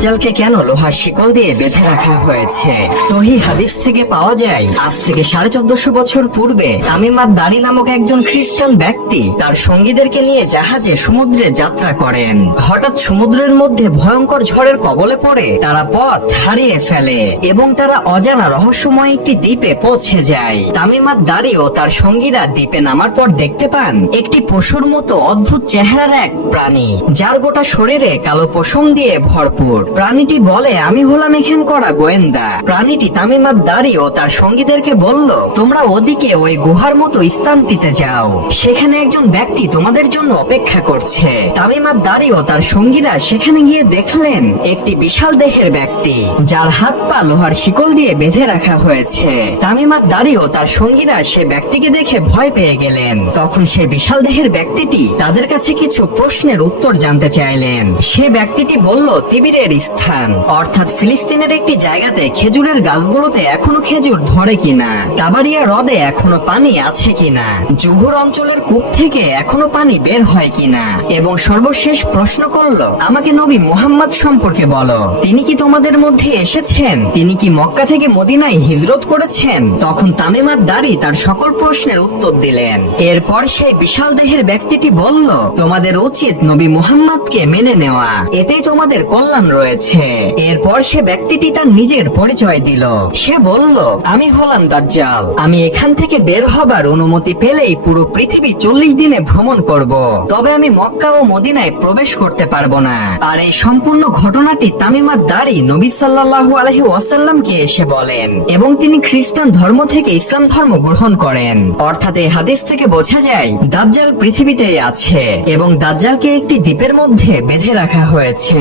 দাজ্জালকে কেন লোহার শিকল দিয়ে বেঁধে রাখা হয়েছে? সহিহ হাদিস থেকে পাওয়া যায়, আজ থেকে 1450 বছর পূর্বে তামিমাত দারি নামক একজন খ্রিস্টান ব্যক্তি তার সঙ্গীদেরকে নিয়ে জাহাজে সমুদ্রে যাত্রা করেন। হঠাৎ সমুদ্রের মধ্যে ভয়ঙ্কর ঝড়ের কবলে পড়ে তারা পথ হারিয়ে ফেলে এবং তারা অজানা রহস্যময় একটি দ্বীপে পৌঁছে যায়। তামিমাত দারি ও তার সঙ্গীরা দ্বীপে নামার পর দেখতে পান একটি পশুর মতো অদ্ভুত চেহারার এক প্রাণী, যার গোটা শরীরে কালো পশম দিয়ে ভরপুর। প্রাণীটি বলে, আমি হলাম এখান করা গোয়েন্দা। প্রাণীটি তামিমাত দারি ও তার সঙ্গীদেরকে বলল, তোমরা ওদিকে ওই গুহার মতো স্থানটিতে যাও, সেখানে একজন ব্যক্তি তোমাদের জন্য অপেক্ষা করছে। তামিমাত দারি ও তার সঙ্গীরা সেখানে গিয়ে দেখলেন একটি বিশাল দেহের ব্যক্তি, যার হাত পা লোহার শিকল দিয়ে বেঁধে রাখা হয়েছে। তামিমাত দারি ও তার সঙ্গীরা সে ব্যক্তিকে দেখে ভয় পেয়ে গেলেন। তখন সে বিশাল দেহের ব্যক্তিটি তাদের কাছে কিছু প্রশ্নের উত্তর জানতে চাইলেন। সে ব্যক্তিটি বলল, তিবিরের স্থান অর্থাৎ ফিলিস্তিনের একটি জায়গাতে খেজুরের গাছগুলোতে এখনো খেজুর ধরে কিনা, তাবারিয়া হ্রদে এখনো পানি আছে কিনা, জুহুর অঞ্চলের কূপ থেকে এখনো পানি বের হয় কিনা, এবং সর্বশেষ প্রশ্ন করল, আমাকে নবী মুহাম্মদ সম্পর্কে বলো, তিনি কি তোমাদের মধ্যে এসেছেন? তিনি কি মক্কা থেকে মদিনায় হিজরত করেছেন? তখন তামিমাত দারি তার সকল প্রশ্নের উত্তর দিলেন। এরপর সেই বিশাল দেহের ব্যক্তিটি বলল, তোমাদের উচিত নবী মুহাম্মদকে মেনে নেওয়া, এতেই তোমাদের কল্যাণ রয়েছে। এরপর সে ব্যক্তিটি তার নিজের পরিচয় দিল। সে বলল, আমি হলাম দাজ্জাল। আমি এখান থেকে বের হবার অনুমতি পেলেই পুরো পৃথিবী 40 দিনে ভ্রমণ করব, তবে আমি মক্কা ও মদিনায় প্রবেশ করতে পারবো না। আর এই সম্পূর্ণ ঘটনাটি তামিমাত দারি নবী সাল্লাল্লাহু আলাইহি ওয়াসাল্লামকে এসে বলেন এবং তিনি খ্রিস্টান ধর্ম থেকে ইসলাম ধর্ম গ্রহণ করেন। অর্থাৎ এই হাদিস থেকে বোঝা যায় দাজ্জাল পৃথিবীতেই আছে এবং দাজ্জালকে একটি দ্বীপের মধ্যে বেঁধে রাখা হয়েছে।